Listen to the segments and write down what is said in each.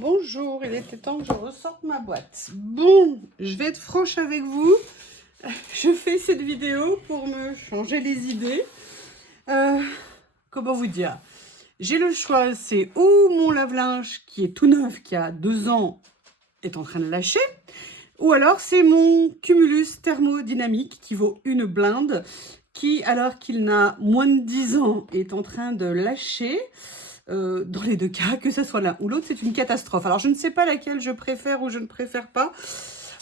Bonjour, il était temps que je ressorte ma boîte. Bon, je vais être franche avec vous. Je fais cette vidéo pour me changer les idées. Comment vous dire? J'ai le choix, c'est ou mon lave-linge qui est tout neuf, qui a 2 ans, est en train de lâcher, ou alors c'est mon Cumulus thermodynamique qui vaut une blinde, qui, alors qu'il n'a moins de 10 ans, est en train de lâcher. Dans les deux cas, que ce soit l'un ou l'autre, c'est une catastrophe. Alors, je ne sais pas laquelle je préfère ou je ne préfère pas.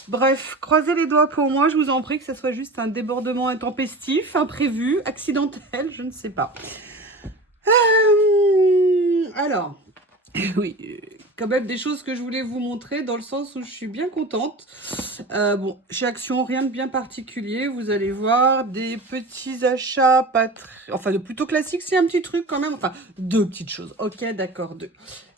Bref, croisez les doigts pour moi, je vous en prie, que ce soit juste un débordement intempestif, imprévu, accidentel, je ne sais pas. Alors, oui, quand même des choses que je voulais vous montrer dans le sens où je suis bien contente. Bon, chez Action, rien de bien particulier. Vous allez voir des petits achats, pas très... enfin, de plutôt classiques. C'est un petit truc quand même. Enfin, deux petites choses. Ok, d'accord, deux.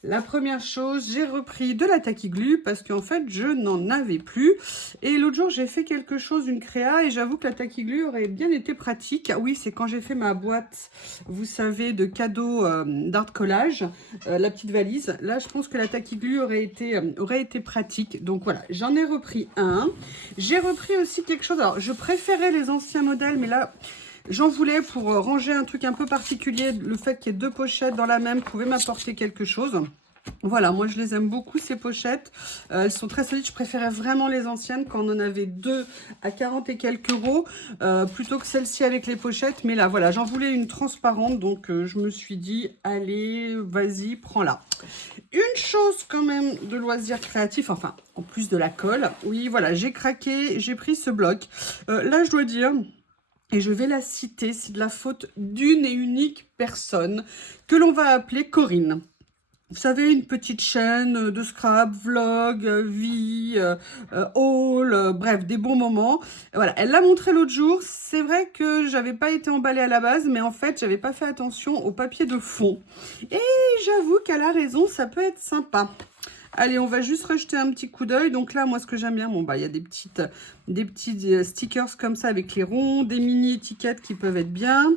La première chose, j'ai repris de la taquiglu parce qu'en fait, je n'en avais plus. Et l'autre jour, j'ai fait quelque chose, une créa, et j'avoue que la taquiglu aurait bien été pratique. Ah oui, c'est quand j'ai fait ma boîte, vous savez, de cadeaux d'art collage, la petite valise. Là, je pense que la taquiglu aurait été pratique. Donc voilà, j'en ai repris un. J'ai repris aussi quelque chose. Alors, je préférais les anciens modèles, mais là... J'en voulais pour ranger un truc un peu particulier. Le fait qu'il y ait deux pochettes dans la même pouvait m'apporter quelque chose. Voilà, moi je les aime beaucoup ces pochettes. Elles sont très solides. Je préférais vraiment les anciennes quand on en avait deux à 40 et quelques euros plutôt que celle-ci avec les pochettes. Mais là, voilà, j'en voulais une transparente. Donc je me suis dit, allez, vas-y, prends-la. Une chose quand même de loisirs créatifs, enfin, en plus de la colle. Oui, voilà, j'ai craqué, j'ai pris ce bloc. Là, je dois dire... Et je vais la citer, c'est de la faute d'une et unique personne que l'on va appeler Corinne. Vous savez, une petite chaîne de scrap, vlog, vie, haul, bref, des bons moments. Voilà, elle l'a montré l'autre jour. C'est vrai que j'avais pas été emballée à la base, mais en fait, j'avais pas fait attention au papier de fond. Et j'avoue qu'elle a raison, ça peut être sympa. Allez, on va juste rejeter un petit coup d'œil. Donc là, moi, ce que j'aime bien, bon, bah, il y a des petits stickers comme ça avec les ronds, des mini étiquettes qui peuvent être bien.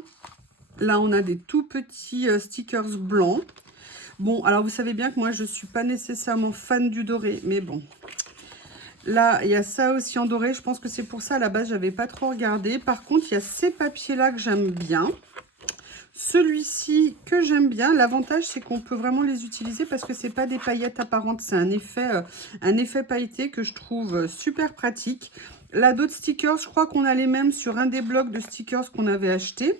Là, on a des tout petits stickers blancs. Bon, alors vous savez bien que moi, je ne suis pas nécessairement fan du doré, mais bon. Là, il y a ça aussi en doré. Je pense que c'est pour ça, à la base, j'avais pas trop regardé. Par contre, il y a ces papiers-là que j'aime bien. Celui-ci que j'aime bien, l'avantage c'est qu'on peut vraiment les utiliser parce que c'est pas des paillettes apparentes, c'est un effet pailleté que je trouve super pratique. Là, d'autres stickers, je crois qu'on a les mêmes sur un des blocs de stickers qu'on avait acheté.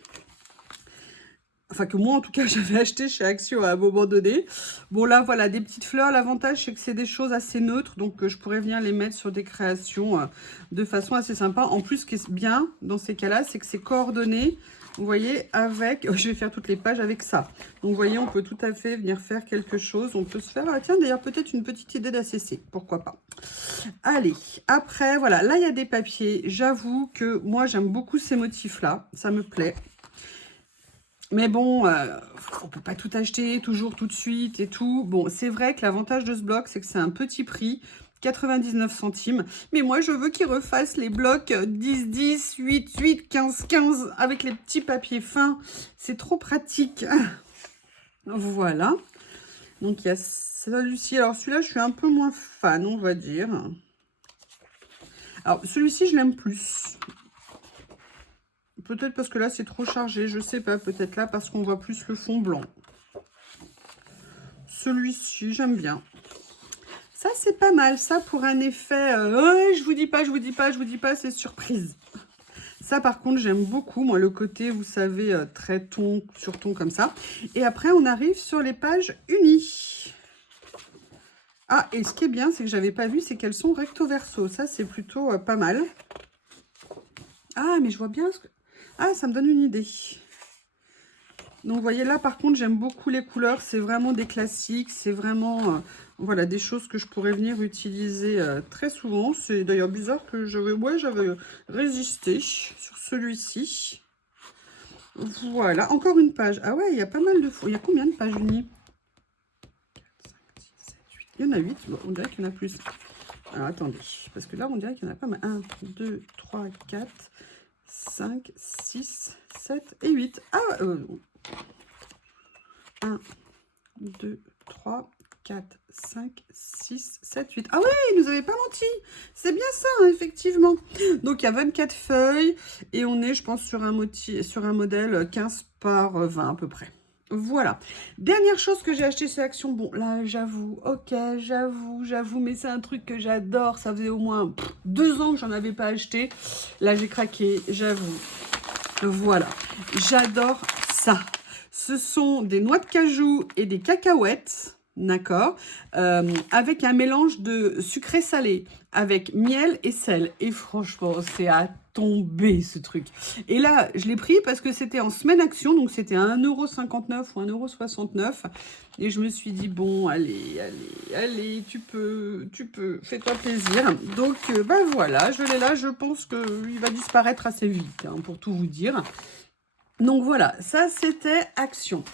Enfin, que moi, en tout cas, j'avais acheté chez Action à un moment donné. Bon, là, voilà, des petites fleurs. L'avantage, c'est que c'est des choses assez neutres. Donc, je pourrais venir les mettre sur des créations de façon assez sympa. En plus, ce qui est bien dans ces cas-là, c'est que c'est coordonné. Vous voyez, avec... Je vais faire toutes les pages avec ça. Donc, vous voyez, on peut tout à fait venir faire quelque chose. On peut se faire... Ah, tiens, d'ailleurs, peut-être une petite idée d'ACC. Pourquoi pas. Allez, après, voilà. Là, il y a des papiers. J'avoue que moi, j'aime beaucoup ces motifs-là. Ça me plaît. Mais bon, on peut pas tout acheter toujours tout de suite et tout. Bon, c'est vrai que l'avantage de ce bloc, c'est que c'est un petit prix, 99 centimes. Mais moi, je veux qu'ils refassent les blocs 10, 10, 8, 8, 15, 15 avec les petits papiers fins. C'est trop pratique. Voilà. Donc, il y a celui-ci. Alors, celui-là, je suis un peu moins fan, on va dire. Alors, celui-ci, je l'aime plus. Peut-être parce que là, c'est trop chargé. Je sais pas. Peut-être là, parce qu'on voit plus le fond blanc. Celui-ci, j'aime bien. Ça, c'est pas mal. Ça, pour un effet... je vous dis pas, je vous dis pas, je vous dis pas, c'est surprise. Ça, par contre, j'aime beaucoup. Moi, le côté, vous savez, très ton, sur ton comme ça. Et après, on arrive sur les pages unies. Ah, et ce qui est bien, c'est que j'avais pas vu, c'est qu'elles sont recto-verso. Ça, c'est plutôt pas mal. Ah, mais je vois bien... Ah, ça me donne une idée. Donc, vous voyez, là, par contre, j'aime beaucoup les couleurs. C'est vraiment des classiques. C'est vraiment, voilà, des choses que je pourrais venir utiliser très souvent. C'est d'ailleurs bizarre que j'avais résisté sur celui-ci. Voilà, encore une page. Ah ouais, il y a pas mal de... Il y a combien de pages unies? 4, 5, 6, 7, 8. Il y en a 8. Bon, on dirait qu'il y en a plus. Alors, attendez. Parce que là, on dirait qu'il y en a pas mal. 1, 2, 3, 4, 5, 6, 7 et 8. Ah, 1, 2, 3, 4, 5, 6, 7, 8. Ah oui, il nous avait pas menti. C'est bien ça, hein, effectivement. Donc, il y a 24 feuilles et on est, je pense, sur un modèle 15 par 20 à peu près. Voilà. Dernière chose que j'ai acheté chez Action. Bon, là, j'avoue, ok, j'avoue, mais c'est un truc que j'adore. Ça faisait au moins 2 ans que j'en avais pas acheté. Là, j'ai craqué, j'avoue. Voilà, j'adore ça. Ce sont des noix de cajou et des cacahuètes, d'accord, avec un mélange de sucré salé, avec miel et sel. Et franchement, c'est à tomber ce truc. Et là, je l'ai pris parce que c'était en semaine action, donc c'était à 1,59 € ou 1,69 €. Et je me suis dit, bon, allez, tu peux, fais-toi plaisir. Donc, ben voilà, je l'ai là, je pense qu'il va disparaître assez vite, hein, pour tout vous dire. Donc voilà, ça c'était Action.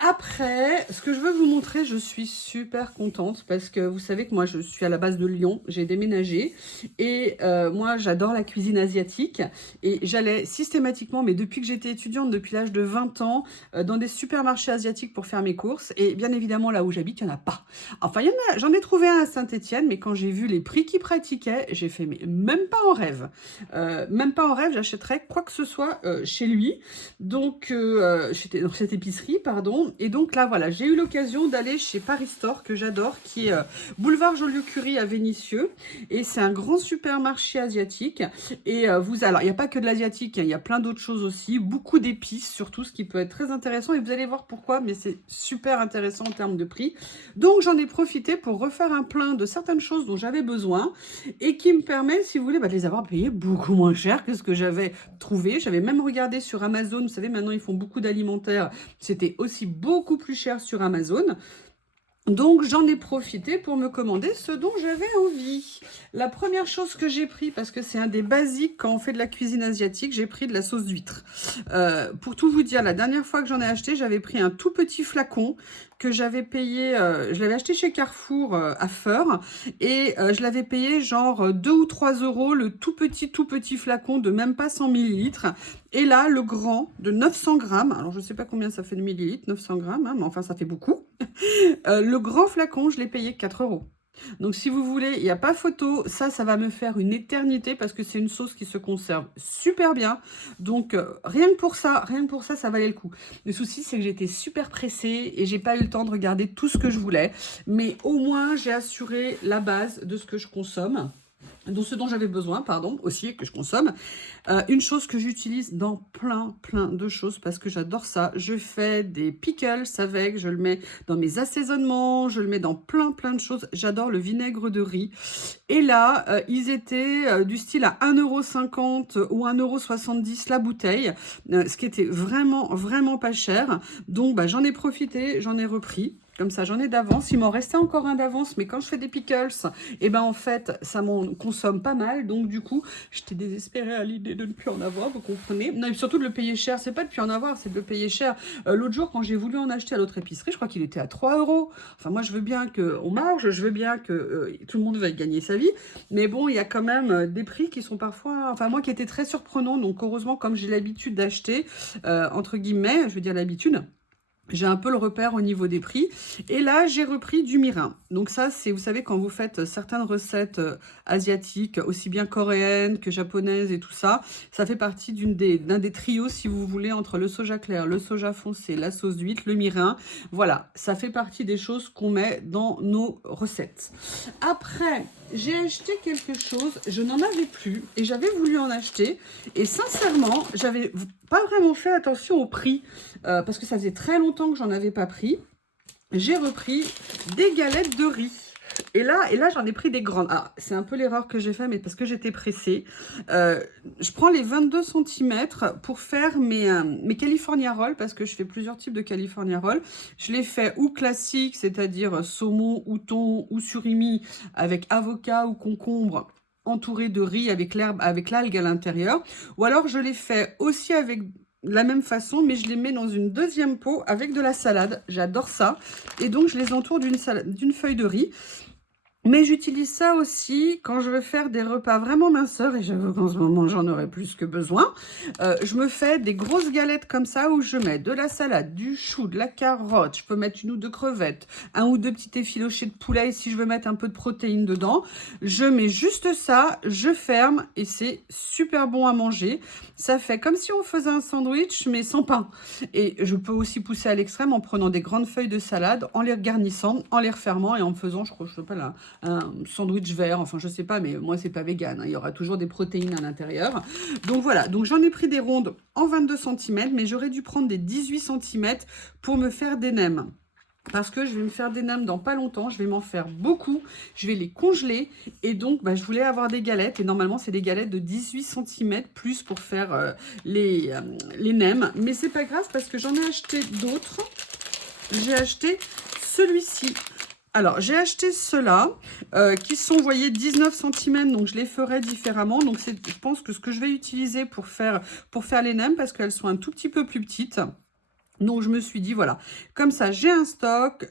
Après, ce que je veux vous montrer, je suis super contente parce que vous savez que moi, je suis à la base de Lyon, j'ai déménagé et moi, j'adore la cuisine asiatique et j'allais systématiquement, mais depuis que j'étais étudiante, depuis l'âge de 20 ans, dans des supermarchés asiatiques pour faire mes courses et bien évidemment, là où j'habite, il n'y en a pas. Enfin, j'en ai trouvé un à Saint-Étienne, mais quand j'ai vu les prix qu'ils pratiquaient, j'ai fait, mais même pas en rêve. Même pas en rêve, j'achèterais quoi que ce soit chez lui. Donc, j'étais dans cette épicerie, pardon. Et donc là, voilà, j'ai eu l'occasion d'aller chez Paris Store, que j'adore, qui est boulevard Joliot-Curie à Vénissieux. Et c'est un grand supermarché asiatique. Et alors, il n'y a pas que de l'asiatique, hein, il y a plein d'autres choses aussi. Beaucoup d'épices, surtout, ce qui peut être très intéressant. Et vous allez voir pourquoi, mais c'est super intéressant en termes de prix. Donc, j'en ai profité pour refaire un plein de certaines choses dont j'avais besoin. Et qui me permet, si vous voulez, de les avoir payées beaucoup moins cher que ce que j'avais trouvé. J'avais même regardé sur Amazon. Vous savez, maintenant, ils font beaucoup d'alimentaire. C'était aussi beaucoup plus cher sur Amazon. Donc, j'en ai profité pour me commander ce dont j'avais envie. La première chose que j'ai pris, parce que c'est un des basiques quand on fait de la cuisine asiatique, j'ai pris de la sauce d'huître. Pour tout vous dire, la dernière fois que j'en ai acheté, j'avais pris un tout petit flacon que j'avais payé, je l'avais acheté chez Carrefour à Feur, et je l'avais payé genre 2 ou 3 € le tout petit flacon de même pas 100 millilitres. Et là, le grand de 900 grammes, alors je ne sais pas combien ça fait de millilitres, 900 grammes, hein, mais enfin ça fait beaucoup. Le grand flacon, je l'ai payé 4 €. Donc si vous voulez, il n'y a pas photo, ça va me faire une éternité parce que c'est une sauce qui se conserve super bien. Donc rien que pour ça, ça valait le coup. Le souci, c'est que j'étais super pressée et j'ai pas eu le temps de regarder tout ce que je voulais. Mais au moins, j'ai assuré la base de ce que je consomme. Donc ce dont j'avais besoin, pardon, aussi, que je consomme. Une chose que j'utilise dans plein de choses parce que j'adore ça. Je fais des pickles avec, je le mets dans mes assaisonnements, je le mets dans plein de choses. J'adore le vinaigre de riz. Et là, ils étaient du style à 1,50 € ou 1,70 € la bouteille, ce qui était vraiment pas cher. Donc bah, j'en ai profité, j'en ai repris. Comme ça, j'en ai d'avance. Il m'en restait encore un d'avance, mais quand je fais des pickles, et ben en fait, ça m'en consomme pas mal. Donc du coup, j'étais désespérée à l'idée de ne plus en avoir, vous comprenez? Non, et surtout de le payer cher. C'est pas de plus en avoir, c'est de le payer cher. L'autre jour, quand j'ai voulu en acheter à l'autre épicerie, je crois qu'il était à 3 €. Enfin, moi, je veux bien qu'on marge, je veux bien que tout le monde veuille gagner sa vie. Mais bon, il y a quand même des prix qui sont parfois... Enfin, moi qui étais très surprenant. Donc heureusement, comme j'ai l'habitude d'acheter, entre guillemets, je veux dire l'habitude... J'ai un peu le repère au niveau des prix. Et là, j'ai repris du mirin. Donc ça, c'est, vous savez, quand vous faites certaines recettes asiatiques, aussi bien coréennes que japonaises et tout ça, ça fait partie d'un des trios, si vous voulez, entre le soja clair, le soja foncé, la sauce d'huître, le mirin. Voilà, ça fait partie des choses qu'on met dans nos recettes. Après, j'ai acheté quelque chose, je n'en avais plus et j'avais voulu en acheter. Et sincèrement, j'avais pas vraiment fait attention au prix parce que ça faisait très longtemps que j'en avais pas pris. J'ai repris des galettes de riz. Et là j'en ai pris des grandes. Ah, c'est un peu l'erreur que j'ai fait, mais parce que j'étais pressée. Je prends les 22 cm pour faire mes California Rolls, parce que je fais plusieurs types de California Rolls. Je les fais ou classiques, c'est-à-dire saumon ou thon ou surimi avec avocat ou concombre, entouré de riz avec l'algue à l'intérieur. Ou alors je les fais aussi avec la même façon, mais je les mets dans une deuxième pot avec de la salade. J'adore ça. Et donc je les entoure d'une feuille de riz. Mais j'utilise ça aussi quand je veux faire des repas vraiment minceurs et j'avoue qu'en ce moment, j'en aurais plus que besoin. Je me fais des grosses galettes comme ça où je mets de la salade, du chou, de la carotte, je peux mettre 1 ou 2 crevettes, 1 ou 2 petits effilochés de poulet si je veux mettre un peu de protéines dedans. Je mets juste ça, je ferme et c'est super bon à manger. Ça fait comme si on faisait un sandwich mais sans pain. Et je peux aussi pousser à l'extrême en prenant des grandes feuilles de salade, en les garnissant, en les refermant et en me faisant, je crois, je sais pas là, un sandwich vert, enfin je sais pas, mais moi c'est pas vegan, hein, il y aura toujours des protéines à l'intérieur. Donc voilà, donc j'en ai pris des rondes en 22 cm, mais j'aurais dû prendre des 18 cm pour me faire des nems. Parce que je vais me faire des nems dans pas longtemps, je vais m'en faire beaucoup, je vais les congeler et donc je voulais avoir des galettes et normalement c'est des galettes de 18 cm plus pour faire les nems. Mais c'est pas grave parce que j'en ai acheté d'autres. J'ai acheté celui-ci. Alors, j'ai acheté ceux-là, qui sont, vous voyez, 19 cm, donc je les ferai différemment. Donc, je pense que ce que je vais utiliser pour faire les nems, parce qu'elles sont un tout petit peu plus petites. Donc, je me suis dit, voilà, comme ça, j'ai un stock,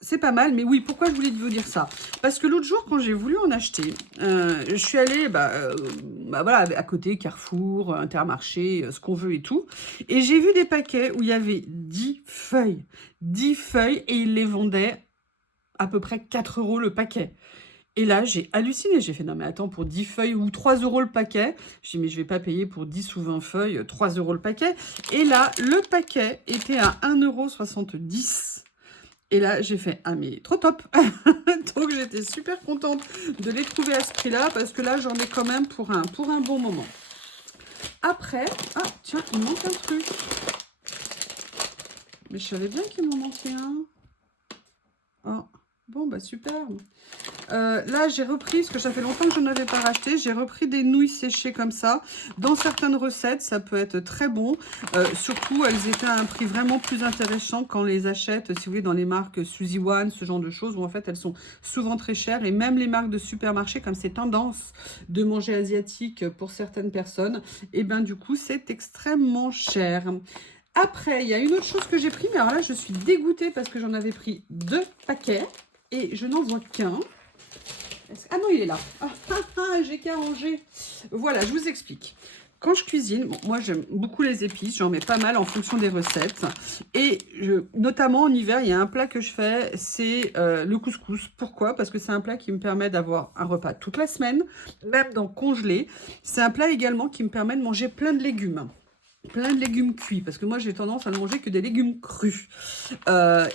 c'est pas mal. Mais oui, pourquoi je voulais vous dire ça? Parce que l'autre jour, quand j'ai voulu en acheter, je suis allée, voilà, à côté, Carrefour, Intermarché, ce qu'on veut et tout. Et j'ai vu des paquets où il y avait 10 feuilles. 10 feuilles et ils les vendaient à peu près 4 € le paquet. Et là, j'ai halluciné. J'ai fait, non mais attends, pour 10 feuilles ou 3 € le paquet. Je dis, mais je vais pas payer pour 10 ou 20 feuilles 3 € le paquet. Et là, le paquet était à 1,70 €. Et là, j'ai fait, ah mais trop top. Donc, j'étais super contente de les trouver à ce prix-là, parce que là, j'en ai quand même pour un bon moment. Après, ah tiens, il manque un truc. Mais je savais bien qu'il m'en manquait un. Oh, bon, bah super. Là, j'ai repris, parce que ça fait longtemps que je n'avais pas racheté, j'ai repris des nouilles séchées comme ça. Dans certaines recettes, ça peut être très bon. Surtout, elles étaient à un prix vraiment plus intéressant quand on les achète, si vous voulez, dans les marques Suzy One, ce genre de choses, où en fait, elles sont souvent très chères. Et même les marques de supermarché, comme c'est tendance de manger asiatique pour certaines personnes, et bien du coup, c'est extrêmement cher. Après, il y a une autre chose que j'ai pris, mais alors là, je suis dégoûtée parce que j'en avais pris 2 paquets et je n'en vois qu'un. Ah non, il est là. J'ai qu'à ranger. Voilà, je vous explique. Quand je cuisine, bon, moi j'aime beaucoup les épices, j'en mets pas mal en fonction des recettes. Et notamment en hiver, il y a un plat que je fais, c'est le couscous. Pourquoi? Parce que c'est un plat qui me permet d'avoir un repas toute la semaine, même d'en congeler. C'est un plat également qui me permet de manger plein de légumes. Plein de légumes cuits, parce que moi j'ai tendance à ne manger que des légumes crus.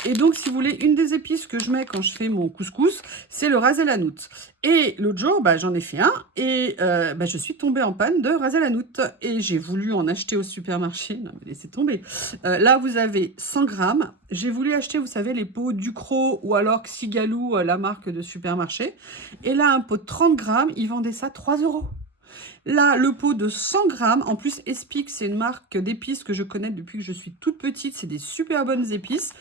Et donc, si vous voulez, une des épices que je mets quand je fais mon couscous, c'est le ras el hanout. Et l'autre jour, j'en ai fait un et je suis tombée en panne de ras el hanout. Et j'ai voulu en acheter au supermarché. Non, mais laissez tomber. Là, vous avez 100 grammes. J'ai voulu acheter, vous savez, les pots Ducros ou alors Xigalou, la marque de supermarché. Et là, un pot de 30 grammes, ils vendaient ça 3 €. Là, le pot de 100 grammes, en plus Espic, c'est une marque d'épices que je connais depuis que je suis toute petite, c'est des super bonnes épices.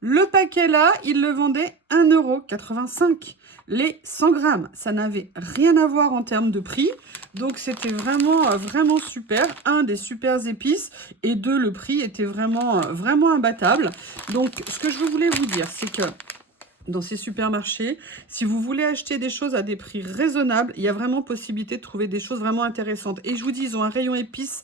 Le paquet là, il le vendait 1,85 €. Les 100 grammes, ça n'avait rien à voir en termes de prix. Donc c'était vraiment, vraiment super. Un, des super épices. Et deux, le prix était vraiment, vraiment imbattable. Donc ce que je voulais vous dire, c'est que dans ces supermarchés, si vous voulez acheter des choses à des prix raisonnables, il y a vraiment possibilité de trouver des choses vraiment intéressantes. Et je vous dis, ils ont un rayon épices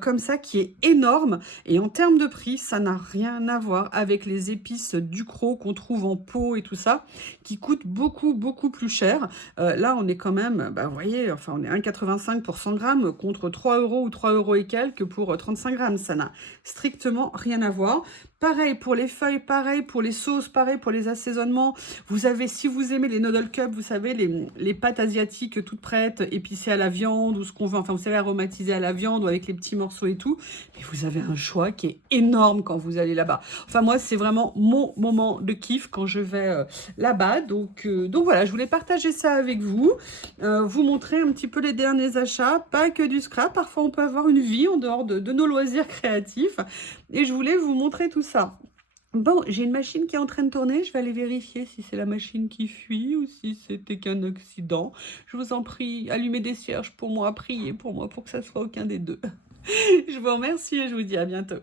comme ça qui est énorme. Et en termes de prix, ça n'a rien à voir avec les épices Ducros qu'on trouve en pot et tout ça, qui coûtent beaucoup, beaucoup plus cher. Là, on est quand même, vous voyez, enfin, on est 1,85 € pour 100 grammes contre 3 € ou 3 € et quelques pour 35 grammes. Ça n'a strictement rien à voir. Pareil pour les feuilles, pareil pour les sauces, pareil pour les assaisonnements. Vous avez, si vous aimez les noodle cups, vous savez, les pâtes asiatiques toutes prêtes, épicées à la viande ou ce qu'on veut, enfin vous savez, aromatisées à la viande ou avec les petits morceaux et tout. Mais vous avez un choix qui est énorme quand vous allez là-bas. Enfin moi, c'est vraiment mon moment de kiff quand je vais là-bas. Donc voilà, je voulais partager ça avec vous, vous montrer un petit peu les derniers achats, pas que du scrap. Parfois, on peut avoir une vie en dehors de nos loisirs créatifs. Et je voulais vous montrer tout ça. Bon, j'ai une machine qui est en train de tourner. Je vais aller vérifier si c'est la machine qui fuit ou si c'était qu'un accident. Je vous en prie, allumez des cierges pour moi, priez pour moi pour que ça soit aucun des deux. Je vous remercie et je vous dis à bientôt.